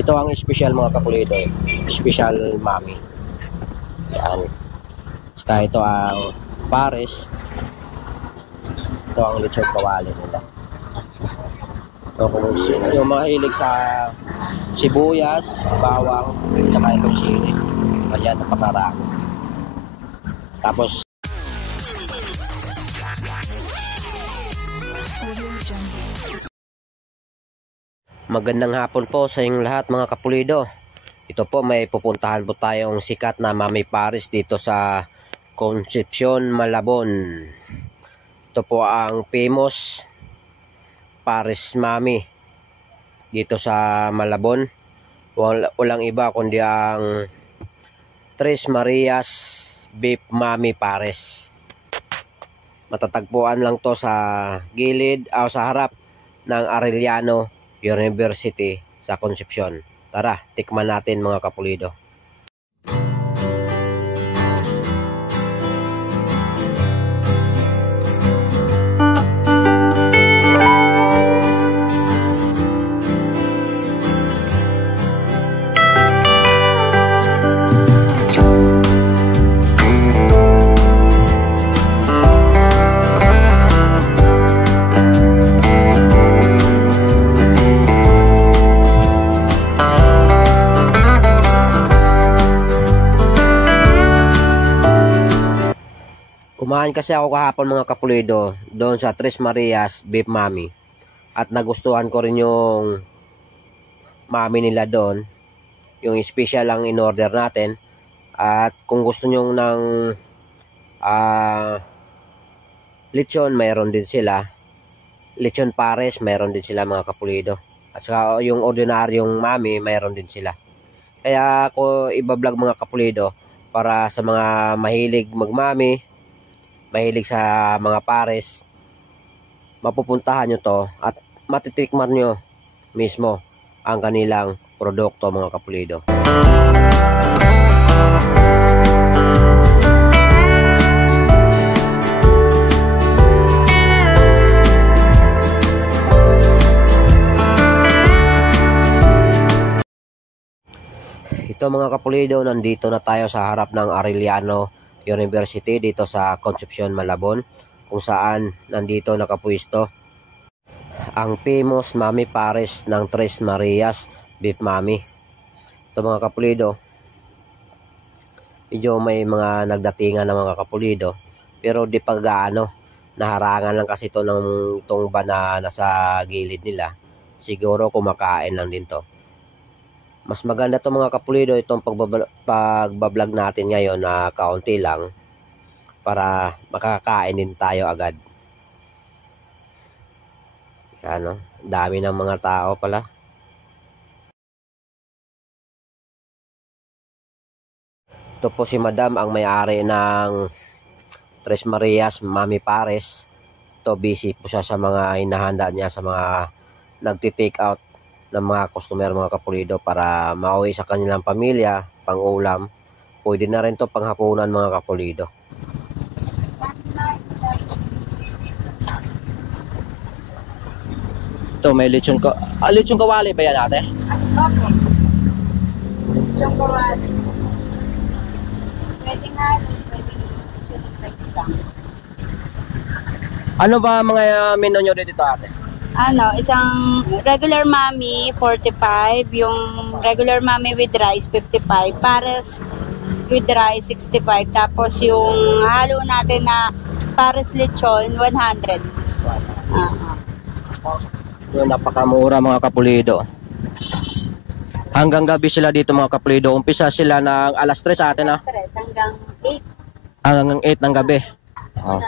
Ito ang special mga kapulido, special mami. Yan. Saka ito ang pares. Ito ang lechon kawali nila. So kung yung mga hilig sa sibuyas, bawang, saka itong sili, ayan, napakarami. Tapos magandang hapon po sa inyong lahat mga kapulido. Ito po, may pupuntahan po tayong sikat na Mami Pares dito sa Concepcion, Malabon. Ito po ang famous Pares Mami dito sa Malabon. Walang iba kundi ang Tres Marias Beef Mami Pares. Matatagpuan lang to sa gilid o sa harap ng Arellano University sa Concepcion. Tara, tikman natin mga kapulido. Kumain kasi ako kahapon mga kapulido doon sa Tres Marias Beef Mami. At nagustuhan ko rin yung mami nila doon. Yung special lang in-order natin. At kung gusto nyo ng lechon, mayroon din sila. Lechon pares, mayroon din sila mga kapulido. At saka yung ordinaryong mami, mayroon din sila. Kaya ako ibablog mga kapulido para sa mga mahilig magmami, mahilig sa mga pares, mapupuntahan nyo to at matitikman nyo mismo ang kanilang produkto mga kapulido. Ito mga kapulido, nandito na tayo sa harap ng Arellano University dito sa Concepcion, Malabon, kung saan nandito nakapwesto ang famous Mami Pares ng Tres Marias Beef Mami. Ito mga kapulido, medyo may mga nagdatingan ng mga kapulido, pero di pa gaano, naharangan lang kasi ito ng itong bana nasa gilid nila. Siguro kumakain lang din to. Mas maganda to mga kapulido itong pagbablog natin ngayon na kaunti lang para makakain din tayo agad. Yan, no? Dami ng mga tao pala. Ito po si Madam, ang may-ari ng Tres Marias Mami Pares. Ito, busy po siya sa mga hinahanda niya sa mga nagti-take out ng mga customer mga kapulido para mauwi sa kanilang pamilya, pang ulam. Pwede na rin to panghapunan mga kapulido. Ito may lechon ko. Lechon kawali ba yan ate? Okay. Lechon kawali. Pwede nga, pwede lang. Ano ba mga menu nyo dito ate? Isang regular mami 45, yung regular mami with rice 55, pares with rice 65, tapos yung halo natin na pares lechon 100. Yung napakamura mga kapulido. Hanggang gabi sila dito mga kapulido. Umpisa sila ng alas 3 sa atin, Alas 3 hanggang 8. Hanggang 8 ng gabi. Oh.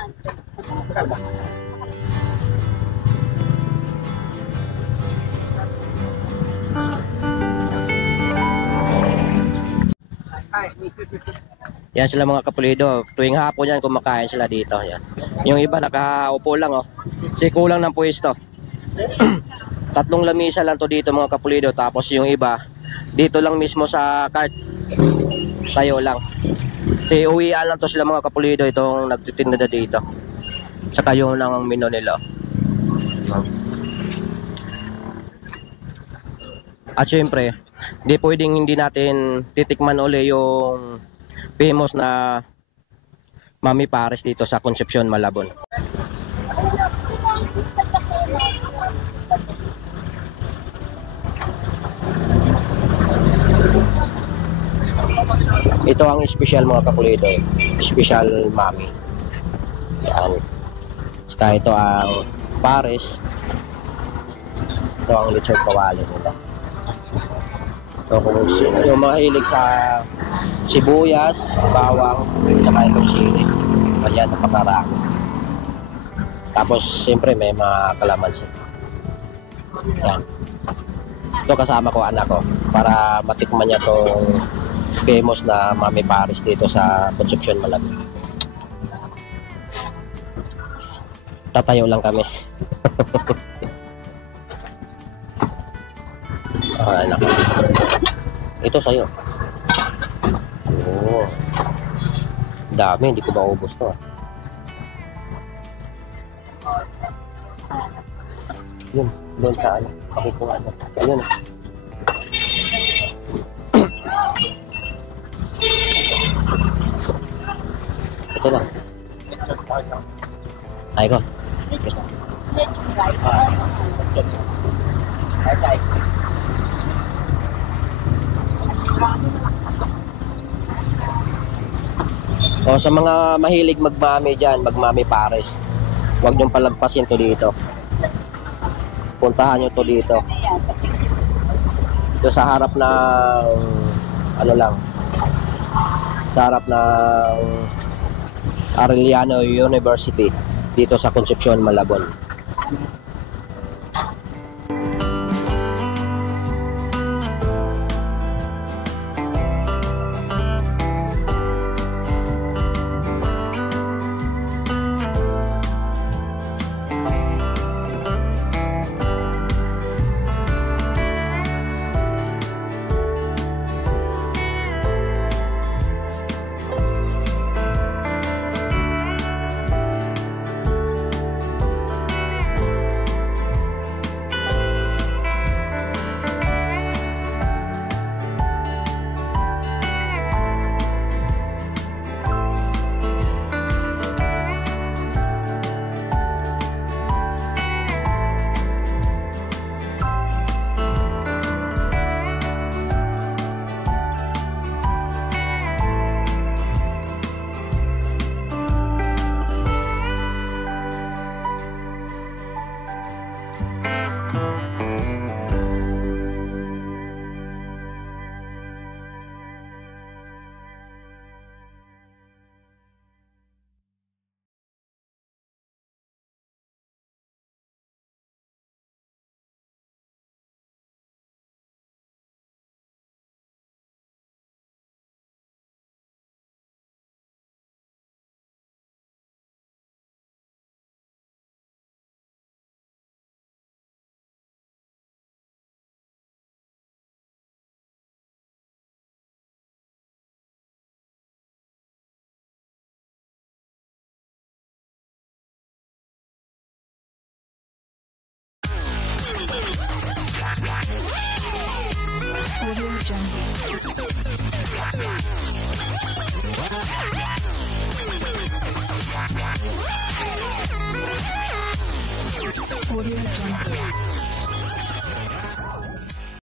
Yan sila mga kapulido. Tuwing hapon yan kumakain sila dito. Yan. Yung iba nakaupo lang oh. Kasi kulang ng pwesto. 3 lamisa lang to dito mga kapulido. Tapos yung iba dito lang mismo sa cart. Tayo lang. Kasi uwian lang to sila mga kapulido. Itong nagtitinda dito. Saka yung lang ang menu nila. At syempre Hindi pwedeng hindi natin titikman uli yung famous na Mami Pares dito sa Concepcion, Malabon. Ito ang special mga kapulido, special Mami. Yan. Saka ito ang Pares. Ito ang lechon kawali nila. So kung yung mga hilig sa sibuyas, bawang, saka itong sili, ayan, napakarami. Tapos siyempre may mga kalamansi. Yan. Ito kasama ko anak ko para matikman niya itong famous na Mami Pares dito sa Concepcion, Malabon. Tatayo lang kami. Anak. Ito sa'yo. Oo. Dami, hindi ko maubos to. Yun, doon sa ano. Pakit ko nga ano. Ayun. Ito lang. Ay ko. Lechon rice. Ay. O sa mga mahilig magmami dyan, magmami Pares, huwag niyong palagpasin to dito. Puntahan nyo to dito. Ito sa harap ng ano lang, sa harap ng Arellano University dito sa Concepcion, Malabon. Audio Jungle.